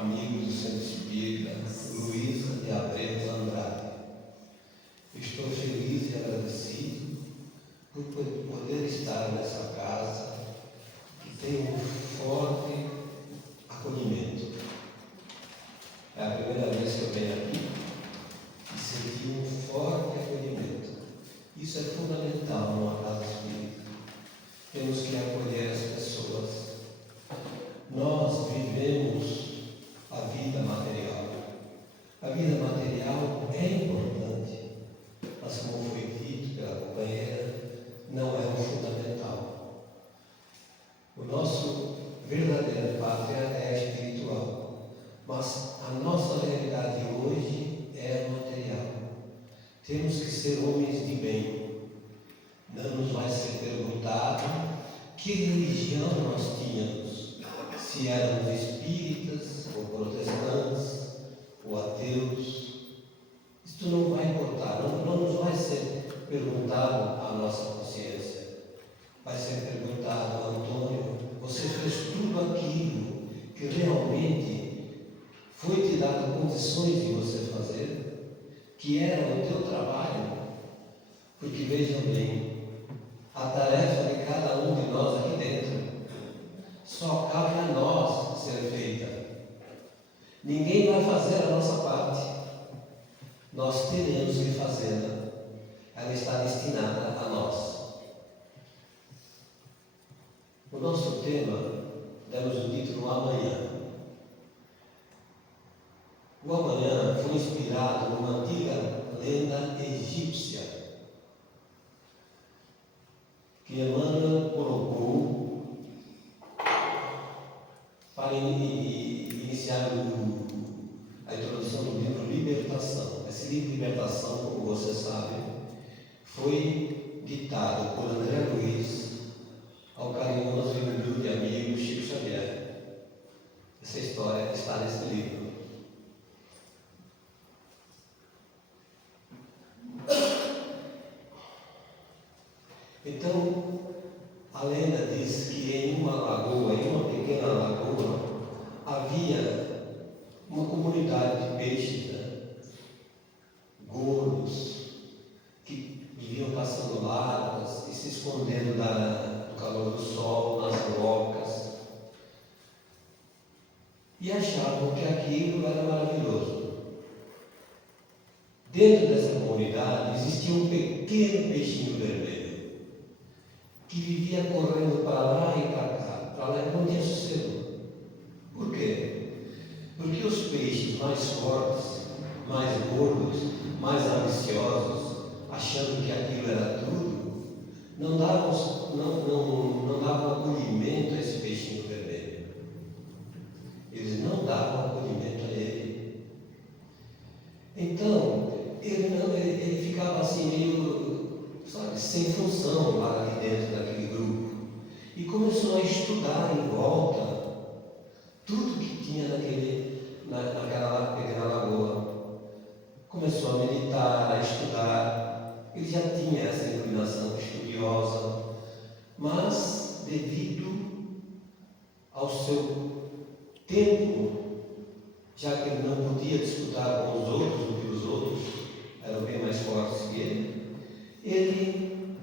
amigos do Centro Espírita Luísa de Abreu Andrade. Estou feliz e agradecido por poder estar nessa casa que tem um forte acolhimento. É a primeira vez que eu venho aqui e senti um forte acolhimento. Isso é fundamental numa casa espírita. Temos que acolher as pessoas. Nós vivemos a vida material. A vida material é importante, mas como foi dito pela companheira, não é o fundamental. O nosso verdadeira pátria é espiritual, mas a nossa realidade hoje é material. Temos que ser homens de bem. Não nos vai ser perguntado que religião nós tínhamos, se éramos espíritas, ou protestantes, ou ateus. Isto não vai importar, não nos vai ser perguntado a nossa consciência. Vai ser perguntado: Antônio, você fez tudo aquilo que realmente foi te dado condições de você fazer, que era o teu trabalho? Porque vejam bem, a tarefa de cada um de nós aqui dentro só cabe a nós ser feita. Ninguém vai fazer a nossa parte. Nós teremos que fazê-la. Ela está destinada a nós. O nosso tema, demos o título Amanhã. O amanhã foi inspirado numa antiga lenda egípcia que Emmanuel colocou para iniciar a introdução do livro Libertação. Esse livro Libertação, como você sabe, foi ditado por André Luiz ao carinhoso e humilde amigo Chico Xavier. Essa história está nesse livro. Então, a lenda diz que em uma lagoa, em uma pequena lagoa, havia uma comunidade de peixes, gordos, que viviam passando larvas e se escondendo do calor do sol nas rocas, e achavam que aquilo era maravilhoso. Dentro dessa comunidade existia um pequeno peixinho vermelho que vivia correndo para lá e para lá e não tinha sossego. Por quê? Porque os peixes mais fortes, mais gordos, mais ambiciosos, achando que aquilo era tudo, não davam acolhimento a esse peixinho vermelho. Eles não davam acolhimento a ele. Então, ele ficava assim meio, sem função lá dentro daquele grupo. E começou a estudar em volta tudo que tinha naquela pequena lagoa. Começou a meditar, a estudar. Ele já tinha essa inclinação estudiosa, mas devido ao seu tempo, já que ele não podia disputar com os outros, porque os outros eram bem mais fortes que ele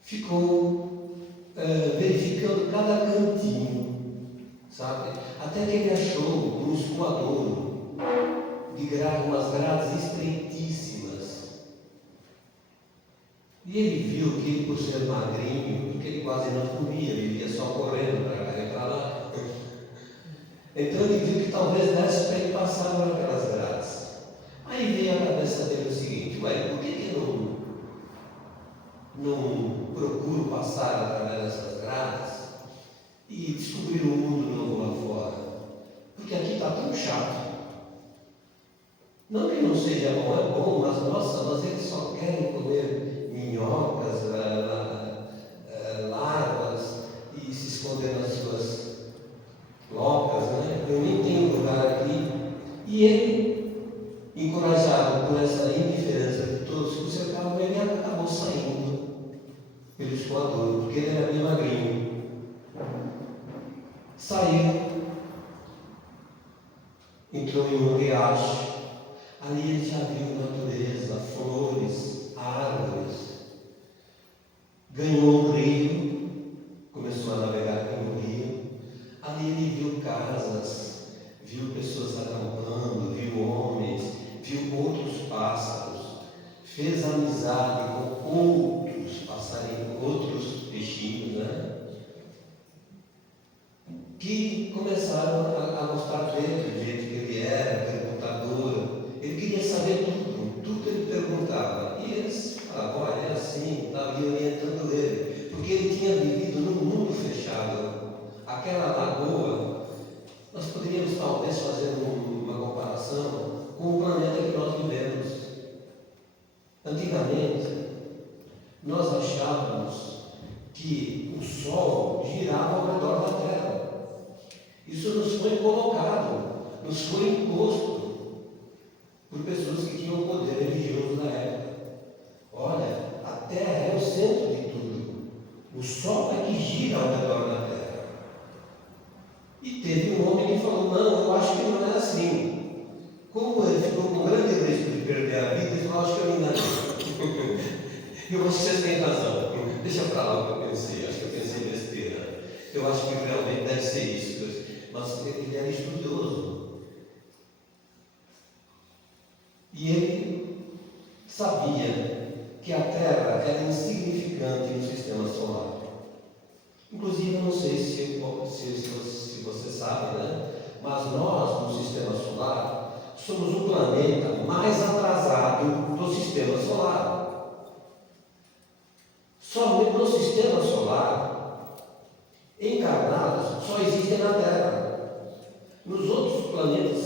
ficou verificando cada cantinho, sabe? Até que ele achou um escoadouro de umas grades estreitíssimas. E ele viu que ele, por ser magrinho, porque ele quase não comia, vivia só correndo para cá e para lá. Então ele viu que talvez desse para ele passar por aquelas grades. Aí veio à cabeça dele o seguinte: por que eu não procuro passar através dessas grades e descobrir um mundo novo lá fora? Porque aqui está tão chato. Não que não seja bom, é bom, mas eles só querem comer minhocas, larvas e se esconder nas suas locas, Eu nem tenho lugar aqui. E ele, encorajado por essa indiferença de todos que o cercavam, ele acabou saindo pelo escoador, porque ele era bem magrinho. Saiu, entrou em um riacho. Ali ele já viu natureza, flores, árvores. Ganhou um rio, começou a navegar pelo rio. Ali ele viu casas, viu pessoas acampando, viu homens, viu outros pássaros. Fez amizade com outros passarinhos, outros peixinhos, né? Que começaram a gostar dele, do jeito que ele era, perguntador. Ele queria saber tudo que ele perguntava. E eles falavam, olha, é assim, estava orientando ele, porque ele tinha vivido num mundo fechado. Aquela lagoa, nós poderíamos talvez fazer uma comparação com o planeta que nós vivemos. Antigamente, nós achávamos que o Sol girava ao redor da Terra. Isso nos foi colocado, nos foi imposto por pessoas que tinham poder religioso na época. Olha, a Terra é o centro de tudo. O Sol é que gira ao redor da Terra. E teve um homem que falou, não, eu acho que não é assim. Como ele ficou com grande risco de perder a vida, ele falou, acho que eu me enganei. Eu acho que vocês têm razão. Deixa para lá o que eu pensei. Acho que eu pensei besteira. Eu acho que realmente deve ser isso. Mas ele era estudioso. E ele sabia que a Terra era insignificante no sistema solar. Inclusive, eu não sei se você sabe, né? Mas nós, no sistema solar, somos o planeta mais atrasado do sistema solar. Somente no sistema solar, encarnados, só existem na Terra. Nos outros planetas,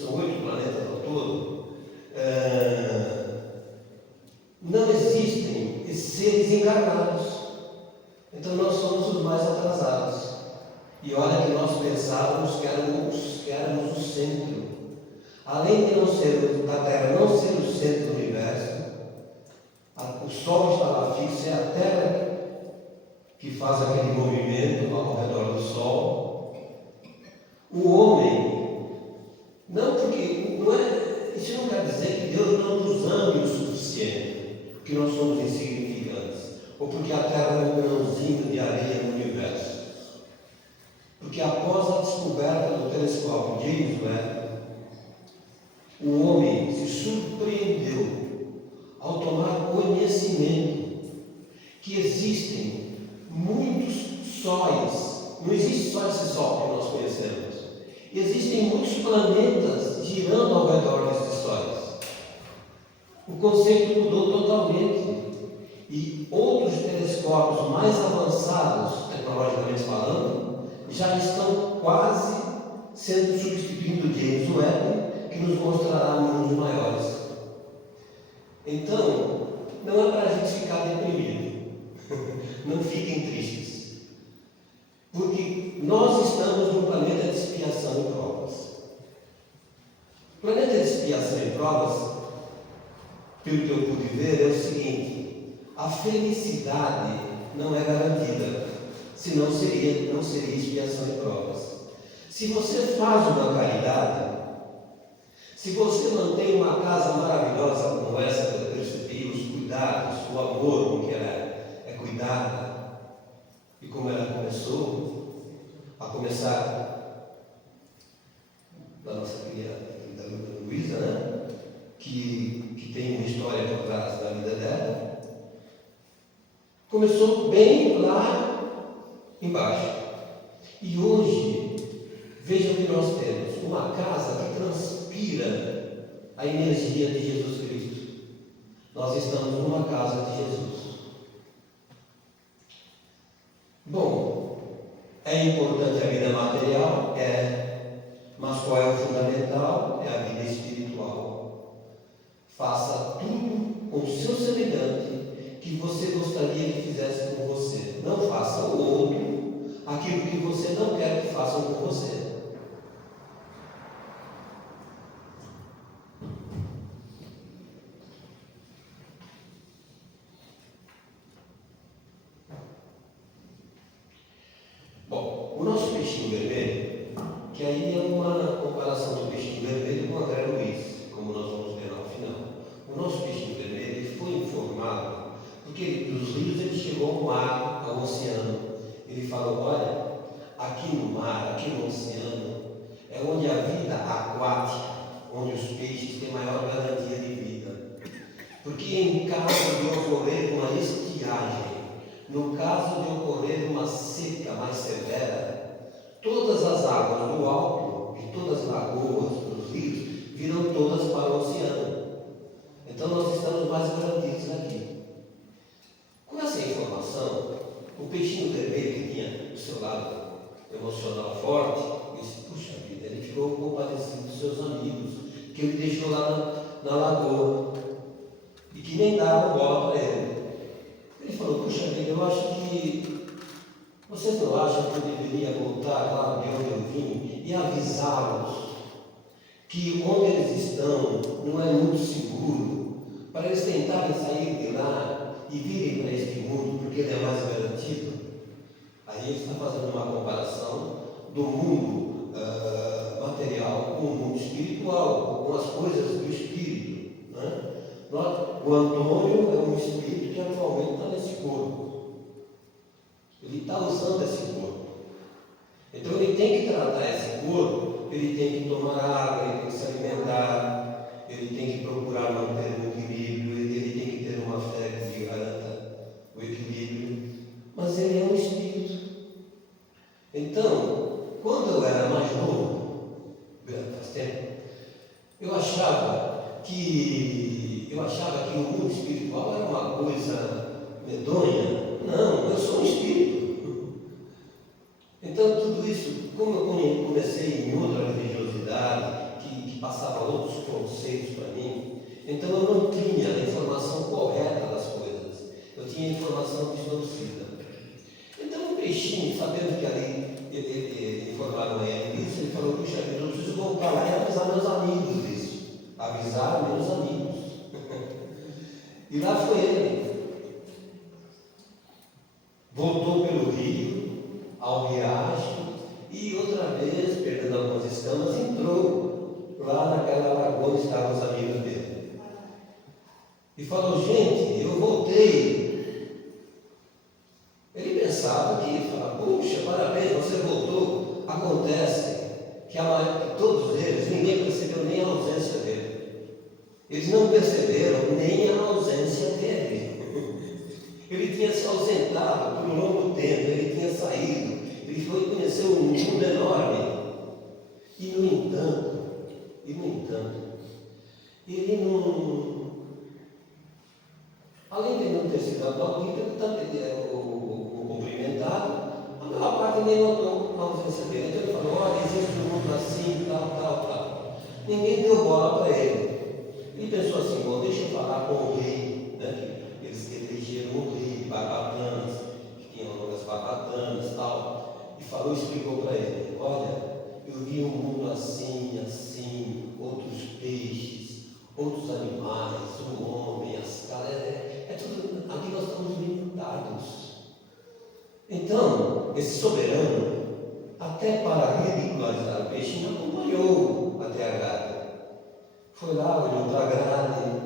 são 8 planetas ao todo, não existem seres encarnados. Então nós somos os mais atrasados. E olha que nós pensávamos que éramos o centro. Além de não ser, da Terra não ser o centro do universo, o Sol está lá fixo, é a Terra que faz aquele movimento ao redor do Sol. O homem, não porque, isso não quer dizer que Deus não nos ame o suficiente, porque nós somos insignificantes, ou porque a Terra é um grãozinho de areia no universo. Porque após a descoberta do telescópio James Webb, o homem se surpreendeu ao tomar conhecimento que existem muitos sóis. Não existe só esse Sol que nós conhecemos. Existem muitos planetas girando ao redor desses sóis. O conceito mudou totalmente. E outros telescópios mais avançados, tecnologicamente falando, já estão quase sendo substituindo o James Webb, que nos mostrará mundos maiores. Então, não é para a gente ficar deprimido. Não fiquem tristes. Porque nós estamos num planeta de expiação e provas. O planeta de expiação e provas, pelo que eu pude ver, é o seguinte: a felicidade não é garantida, senão não seria expiação e provas. Se você faz uma caridade, se você mantém uma casa maravilhosa como essa que eu percebi, os cuidados, o amor com que ela é cuidada, e como ela começou, a começar da nossa querida da Luísa, né? que tem uma história por trás da vida dela, começou bem lá embaixo. E hoje, vejam o que nós temos: uma casa que transpira a energia de Jesus Cristo. Nós estamos numa casa de Jesus. Bom, é importante a vida material? É. Mas qual é o fundamental? É a vida espiritual. Faça tudo com o seu semelhante que você gostaria que fizesse com você. Não faça o outro aquilo que você não quer que façam com você. Bom, o nosso peixinho vermelho, que aí é uma comparação do mar, aqui no oceano, é onde a vida aquática, onde os peixes têm maior garantia de vida. Porque em caso de ocorrer uma estiagem, no caso de ocorrer uma seca mais severa, todas as águas do alto, de todas as lagoas, dos rios, viram todas para o oceano. Então nós estamos mais garantidos aqui. Com essa informação, o peixinho vermelho, que tinha o seu lado emocional forte, disse: puxa vida, ele ficou compadecido dos seus amigos, que ele deixou lá na lagoa, e que nem davam bola para ele. Ele falou: puxa vida, eu acho que vocês não acham que eu deveria voltar lá de onde eu vim e avisá-los que onde eles estão não é muito seguro, para eles tentarem sair de lá e virem para este mundo, porque ele é mais garantido? Aí ele está fazendo uma comparação do mundo material com o mundo espiritual, com as coisas do espírito, né? O Antônio é um espírito que atualmente está nesse corpo. Ele está usando esse corpo. Então ele tem que tratar esse corpo, ele tem que tomar água, ele tem que se alimentar, ele tem que procurar manter um equilíbrio, ele tem que ter uma fé que garanta o equilíbrio. Mas ele é um espírito. Então, quando eu era mais novo, faz tempo, eu achava que o mundo espiritual era uma coisa medonha. Não, eu sou um espírito. Então, tudo isso, como eu comecei em outra religiosidade, que passava outros conceitos para mim, então eu não tinha a informação correta das coisas, eu tinha a informação distorcida. Então, o peixinho, sabendo que ali informaram ele disso, ele falou: puxa vida, eu preciso voltar lá e avisar meus amigos disso. Avisar meus amigos. E lá foi ele. Voltou pelo rio, ao riacho, e outra vez, perdendo algumas escamas, entrou lá naquela lagoa onde estavam os amigos dele. E falou: gente, eu voltei. Ele pensava que ia falar: puxa, parabéns, você voltou. Acontece que todos eles, ninguém percebeu nem a ausência dele. Eles não perceberam nem a ausência dele. Ele tinha se ausentado por um longo tempo, ele tinha saído, ele foi conhecer um mundo enorme. E no entanto, ele não, além de não ter sido aplaudido, o cumprimentado, a maior parte nem notou a ausência dele. Então ele falou: olha, existe um mundo assim, tal. Ninguém deu bola para ele. Ele pensou assim: bom, deixa eu falar com o rei, né? Eles elegeram um rei de Barbatanas, que tinha longas barbatanas e tal, e falou, explicou para ele: olha, eu vi um mundo assim, outros peixes, outros animais, o homem, as caras, é tudo, aqui nós estamos limitados. Então, esse soberano, até para ridicularizar o peixinho, acompanhou até a grade. Foi lá, olhou para a grade,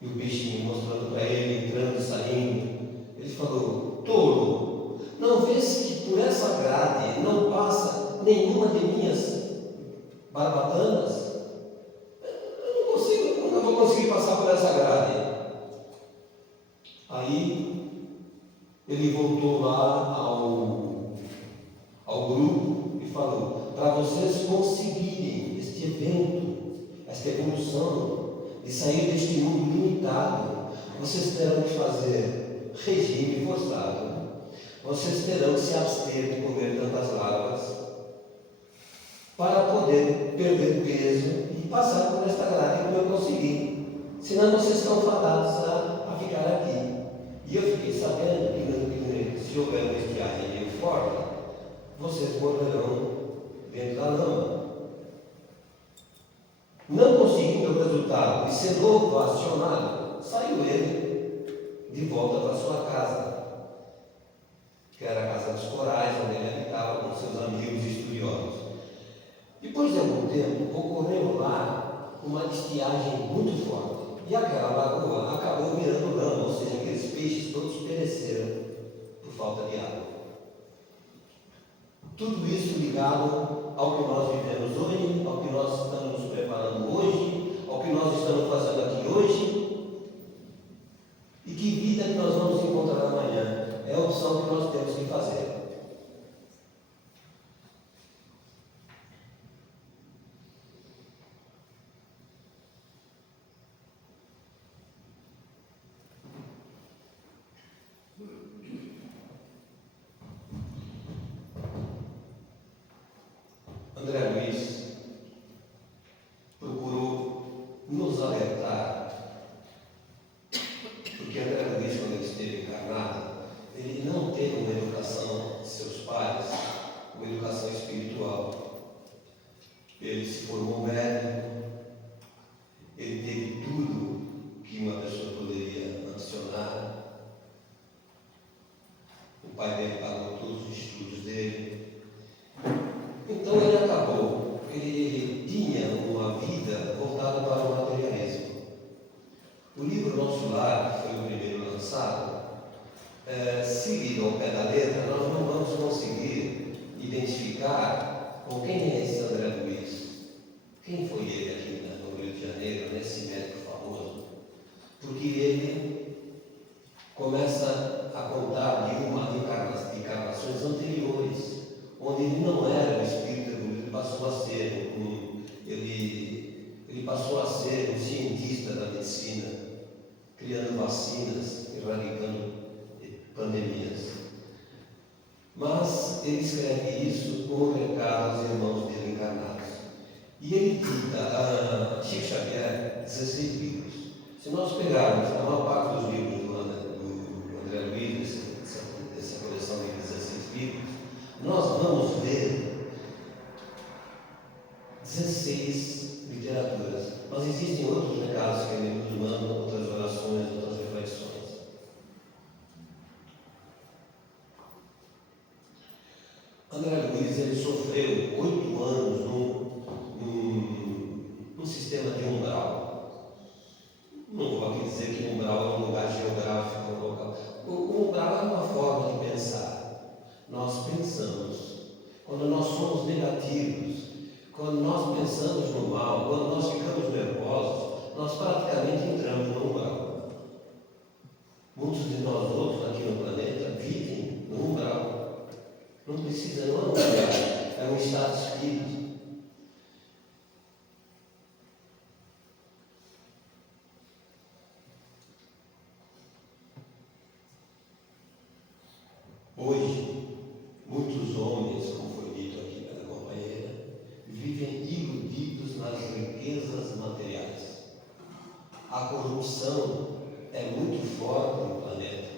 e o peixinho mostrando para ele, entrando e saindo. Ele falou: tolo, não vês que por essa grade não passa nenhuma de minhas barbatanas? Eu nunca vou conseguir passar por essa grade. Aí ele voltou lá ao grupo e falou: para vocês conseguirem este evento, esta evolução, de sair deste mundo limitado, vocês terão que fazer regime forçado. Vocês terão que se abster de comer tantas larvas para poder perder peso e passar por esta grade como eu consegui. Senão vocês estão fadados a ficar aqui. E eu fiquei sabendo que se houver uma estiagem meio forte, vocês morrerão dentro da lama. Não conseguindo o resultado e sendo ovacionado, saiu ele de volta para sua casa, que era a casa dos corais, onde ele habitava com seus amigos estudiosos. Depois de algum tempo, ocorreu lá uma estiagem muito forte, e aquela lagoa acabou virando lama, ou seja, aqueles peixes todos pereceram por falta de água. Tudo isso ligado ao que nós vivemos hoje, ao que nós estamos nos preparando hoje, ao que nós estamos fazendo aqui hoje. E que vida que nós vamos encontrar amanhã? É a opção que nós temos que fazer. André Luiz procurou nos alertar, porque André Luiz, quando ele esteve encarnado, ele não teve uma educação de seus pais, uma educação espiritual. Ele se formou médico, ele teve tudo que uma pessoa poderia ambicionar. O pai dele pagou todos os estudos dele. Então ele tinha uma vida voltada para o materialismo. O livro Nosso Lar, que foi o primeiro lançado, se lido ao pé da letra, nós não vamos conseguir identificar com quem é esse André Luiz. Quem foi ele aqui no Rio de Janeiro, nesse médico famoso? Porque ele começa a contar de encarnações anteriores, onde ele não era um espírito evoluído, ele passou a ser ele passou a ser um cientista da medicina, criando vacinas, erradicando pandemias. Mas ele escreve isso com um recado aos irmãos dele encarnados. E ele dita a Chico Xavier 16 livros. Se nós pegarmos a maior parte dos livros do André Luiz, dessa coleção de 16 livros, nós vamos ver 16 literaturas. Mas existem outros recados que ele nos manda, outras orações, outras reflexões. André Luiz, ele sofreu 8 anos num sistema de umbral. Não vou aqui dizer que umbral é um lugar geográfico, um local. O umbral é uma forma de pensar. Nós pensamos. Quando nós somos negativos, quando nós pensamos no mal, quando nós ficamos nervosos, nós praticamente entramos no umbral. Muitos de nós outros aqui no planeta vivem no umbral. Não precisa, não é um lugar, é um estado de espírito. Hoje, muitos homens, como foi dito aqui pela companheira, vivem iludidos nas riquezas materiais. A corrupção é muito forte no planeta.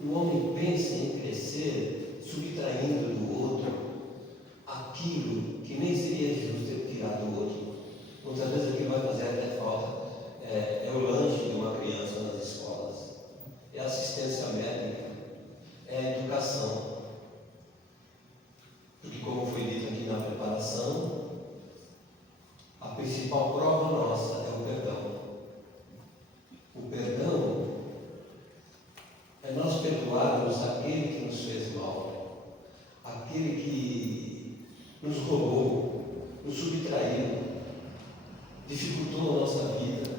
O homem pensa em crescer subtraindo do outro aquilo que nem seria justo ele tirar do outro. Muitas vezes o que vai fazer até falta é o lanche de uma criança nas escolas, é a assistência médica, é a educação. Porque, como foi dito aqui na preparação, a principal prova nossa é o perdão. O perdão é nós perdoarmos aquele que nos fez mal, aquele que nos roubou, nos subtraiu, dificultou a nossa vida.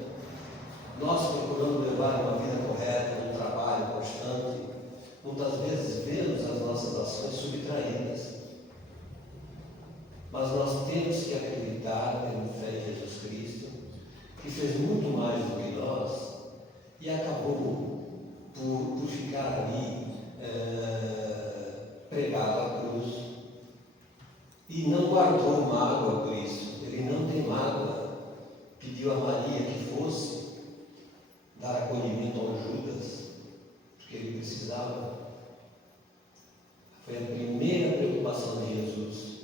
Nós procuramos levar uma vida correta, um trabalho constante, muitas vezes vemos as nossas ações subtraídas. Mas nós temos que acreditar, tendo fé em Jesus Cristo, que fez muito mais do que nós e acabou por ficar ali pregado à cruz. E não guardou mágoa por isso. Ele não tem mágoa. Pediu a Maria que fosse dar acolhimento ao Judas, porque ele precisava. Foi a primeira preocupação de Jesus.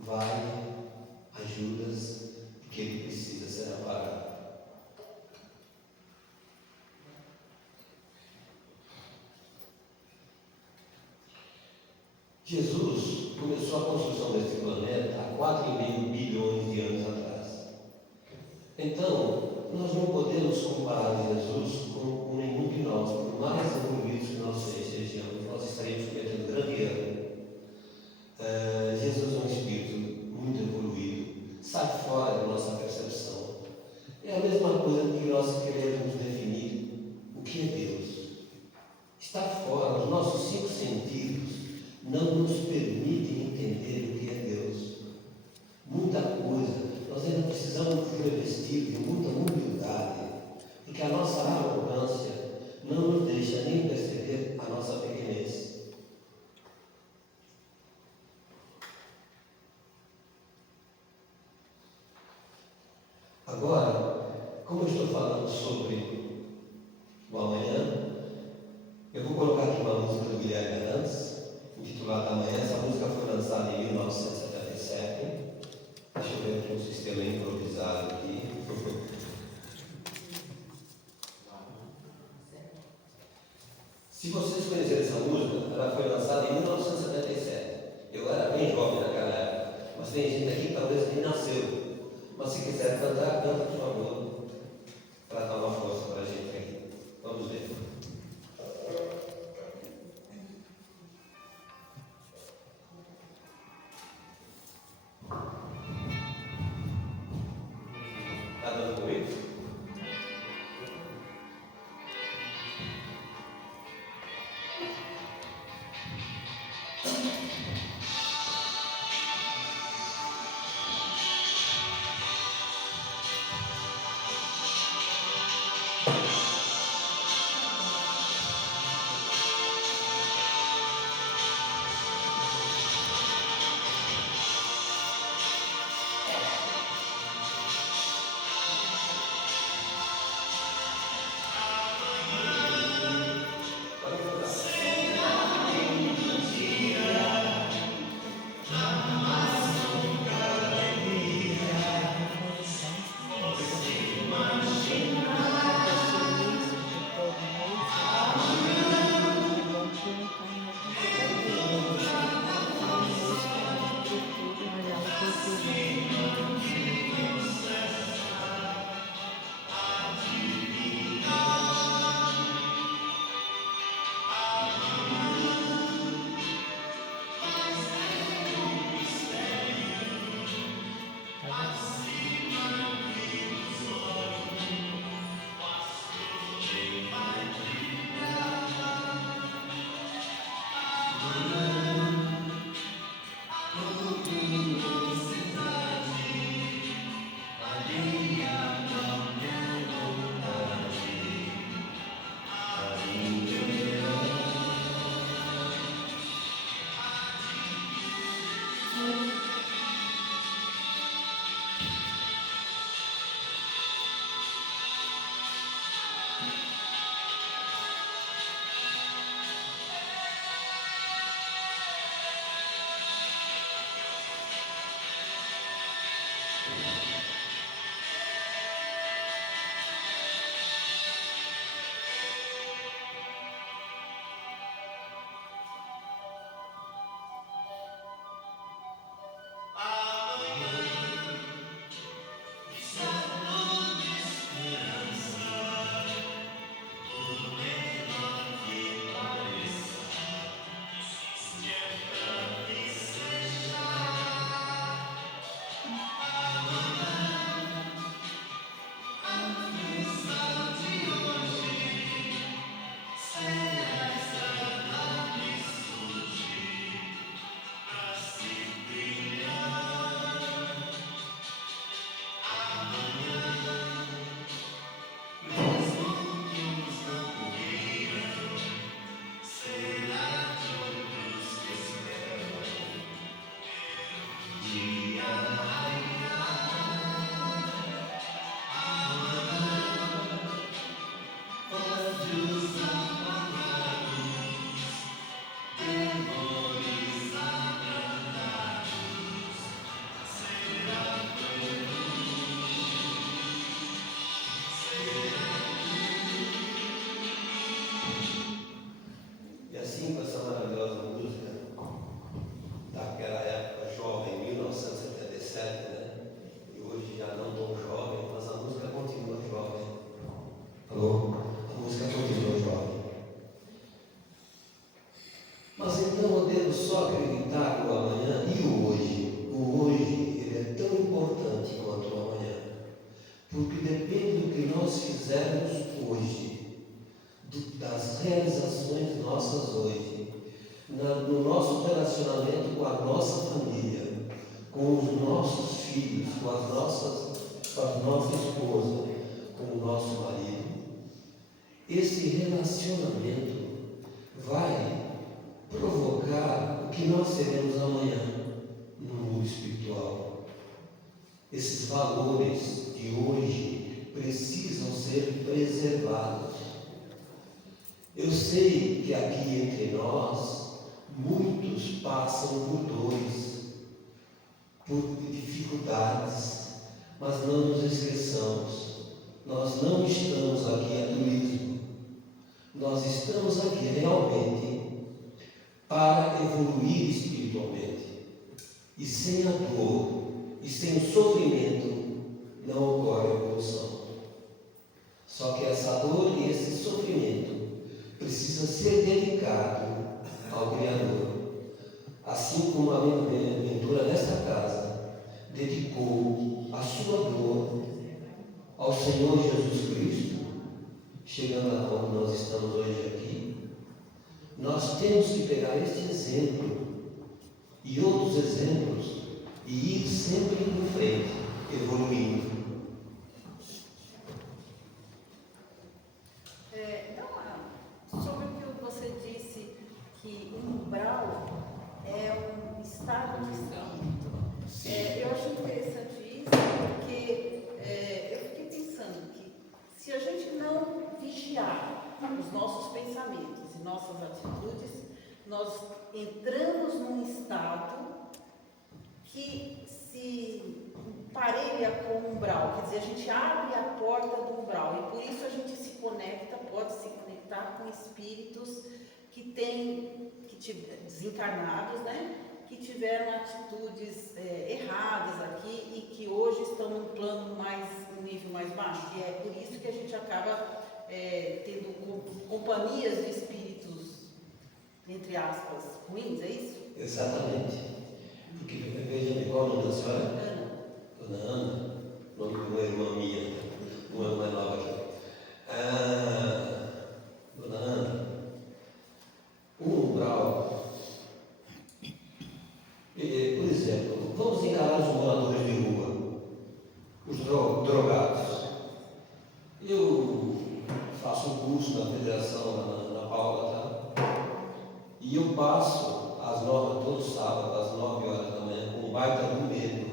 Vai a Judas, porque ele precisa ser amparado. Jesus começou a construção deste planeta há 4,5 bilhões de anos atrás. Então, nós não podemos comparar Jesus com nenhum de nós, por mais evoluídos que nós sejamos, nós estaremos cometendo grande erro. Jesus é um espírito muito evoluído, sai fora da nossa percepção. É a mesma coisa que nós queremos definir o que é Deus. Está fora, os nossos 5 sentidos não nos permitem entender o que é Deus. Muita coisa, nós ainda precisamos nos revestir de muita humildade, porque a nossa arrogância não nos deixa nem perceber a nossa pequenez. Mas então eu devo só acreditar no amanhã e o hoje. O hoje, ele é tão importante quanto o amanhã. Porque depende do que nós fizermos hoje, das realizações nossas hoje, no nosso relacionamento com a nossa família, com os nossos filhos, com a nossa esposa, com o nosso marido. Esse relacionamento vai provocar o que nós seremos amanhã no mundo espiritual. Esses valores de hoje precisam ser preservados. Eu sei que aqui entre nós, muitos passam por dores, por dificuldades, mas não nos esqueçamos, nós não estamos aqui a turismo, nós estamos aqui realmente para evoluir espiritualmente. E sem a dor e sem o sofrimento não ocorre evolução. Só que essa dor e esse sofrimento precisa ser dedicado ao Criador. Assim como a mentora desta casa dedicou a sua dor ao Senhor Jesus Cristo, chegando a onde nós estamos hoje aqui, nós temos que pegar este exemplo e outros exemplos e ir sempre em frente, evoluindo. Sobre o que você disse, que um umbral é um estado de espírito. Eu acho interessante isso, porque eu fiquei pensando que se a gente não vigiar os nossos pensamentos e nossas atitudes, nós entramos num estado que se parelha com o umbral, quer dizer, a gente abre a porta do umbral e por isso a gente se conecta, pode se conectar com espíritos que desencarnados, né? Que tiveram atitudes erradas aqui e que hoje estão num plano um nível mais baixo. E é por isso que a gente acaba tendo companhias de espíritos, entre aspas, ruins, é isso? Exatamente. Porque, veja, qual é o nome da senhora? Ana. Dona Ana, nome de uma irmã minha, uma irmã mais nova aqui. Dona Ana, o umbral, por exemplo, vamos encarar os moradores de rua, os drogados. Eu faço um curso na federação, na Paula, tá? E eu passo às 9, todo sábado, às 9 horas da manhã, com um baita do medo.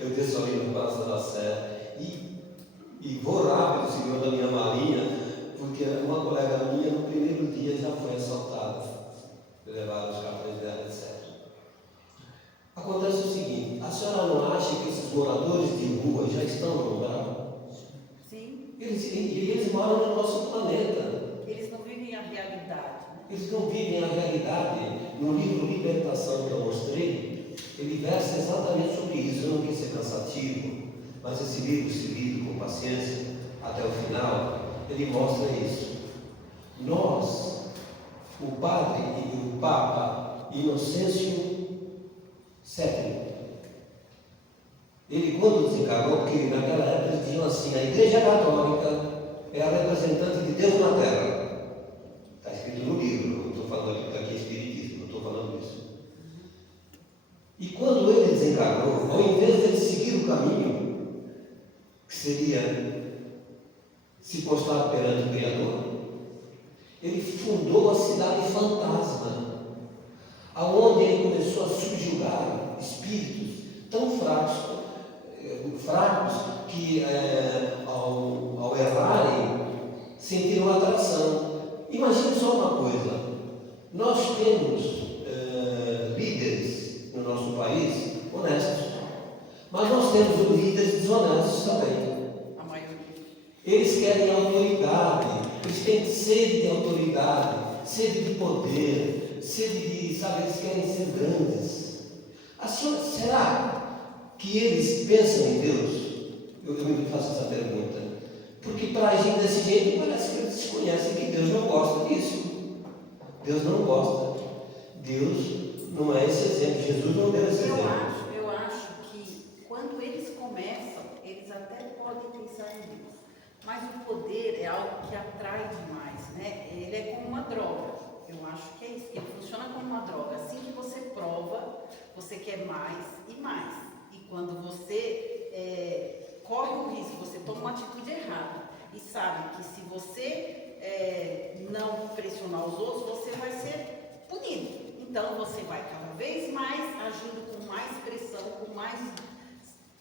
Eu desço ali no Praça da Sé e vou rápido, segurando a minha malinha, porque uma colega minha no primeiro dia já foi assaltada, levaram os cartões dela, etc. Acontece o seguinte: a senhora não acha que esses moradores de rua já estão no umbral? Sim. Eles moram no nosso planeta. Eles não vivem a realidade, né? Eles não vivem a realidade. No livro Libertação que eu mostrei, ele versa exatamente sobre isso. Eu não quis ser cansativo, mas esse livro, se lido com paciência até o final, ele mostra isso. Nós, o Padre e o Papa Inocêncio VII, ele quando desencarnou, porque naquela época eles diziam assim: a Igreja Católica é a representante de Deus na Terra. Está escrito no livro, não estou falando que aqui é espiritismo, não estou falando isso. E quando ele desencarnou, ao invés de ele seguir o caminho, que seria se postrar perante o Criador, ele fundou a cidade fantasma, aonde ele começou a subjugar espíritos tão fracos que ao errarem sentiram atração. Imagine só uma coisa: nós temos líderes no nosso país honestos, mas nós temos líderes desonestos também. A maioria. Eles querem autoridade, eles têm sede de autoridade, sede de poder, sede de, eles querem ser grandes. Será que eles pensam em Deus? Eu me faço essa pergunta. Porque para agir desse jeito parece que eles conhecem que Deus não gosta disso. Deus não gosta. Deus não é esse exemplo. Jesus não deu esse exemplo. Eu acho que quando eles começam, eles até podem pensar em Deus. Mas o poder é algo que atrai demais, né? Ele é como uma droga. Eu acho que é isso. Ele funciona como uma droga. Assim que você prova, você quer mais e mais. E quando você corre o risco, você toma uma atitude errada e sabe que se você não pressionar os outros, você vai ser punido. Então você vai cada vez mais agindo com mais pressão, com mais...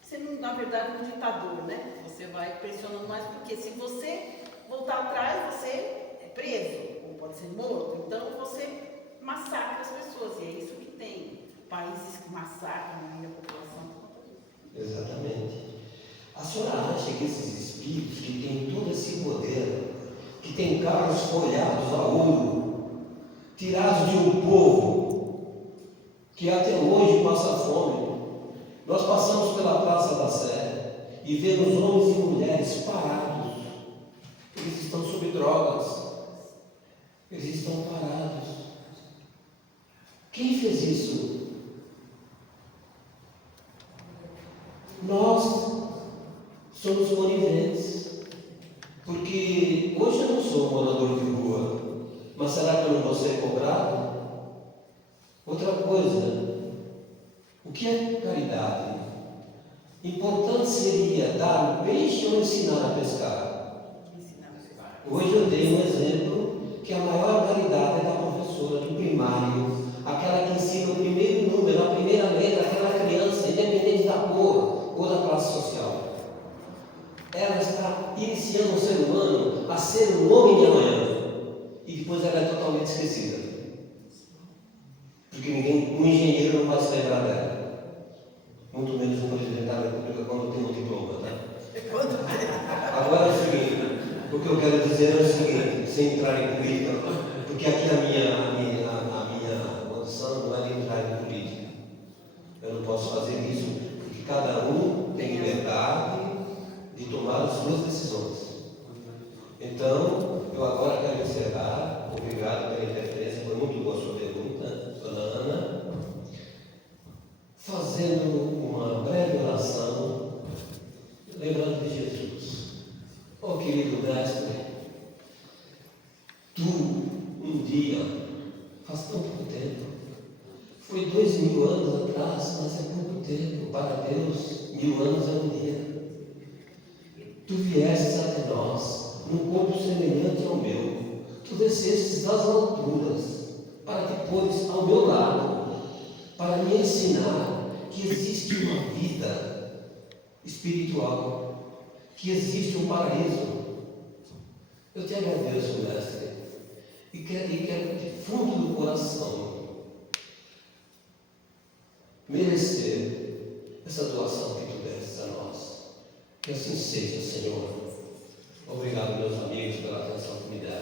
Você não, na verdade, é um ditador, né? Você vai pressionando mais, porque se você voltar atrás, você é preso, ou pode ser morto. Então você massacra as pessoas, e é isso que tem. Países que massacram ainda a população por conta disso. Exatamente. A senhora acha que esses espíritos que têm todo esse poder, que têm carros folhados a ouro, tirados de um povo que até hoje passa fome? Nós passamos pela Praça da Sé e vemos homens e mulheres parados. Eles estão sob drogas. Eles estão parados. Quem fez isso? Nós somos oniventes. Porque hoje eu não sou morador de rua, mas será que eu não vou ser cobrado? Outra coisa, o que é caridade? Importante seria dar o peixe ou ensinar a pescar? Hoje eu dei um exemplo que a maior caridade é da professora do primário, aquela que ensina o primeiro número, a primeira letra, aquela criança, independente da cor ou da classe social. Ela está iniciando o ser humano a ser um homem de amanhã, e depois ela é totalmente esquecida. Porque um engenheiro não vai se lembrar dela. Muito menos um presidente da República quando tem um diploma, tá? Agora é o seguinte, o que eu quero dizer é o seguinte, sem entrar em política, porque aqui a minha condição não é de entrar em política. Eu não posso fazer isso, porque cada um tem liberdade de tomar as suas decisões. Então, eu agora quero encerrar. Obrigado pela interferência, foi muito boa a sua pergunta, dona Ana. Fazendo uma breve oração, lembrando de Jesus. Oh, querido mestre, tu, um dia, faz tão pouco tempo, foi 2000 anos atrás, mas é pouco tempo. Para Deus, 1000 anos é um dia. Tu viestes até nós, num corpo semelhante ao meu. Tu descestes das alturas, para te pôres ao meu lado, para me ensinar que existe uma vida espiritual, que existe um paraíso. Eu te agradeço, mestre, e quero de fundo do coração merecer essa doação que tu destes a nós. Que assim seja, Senhor. Obrigado, meus amigos, pela atenção que me deram.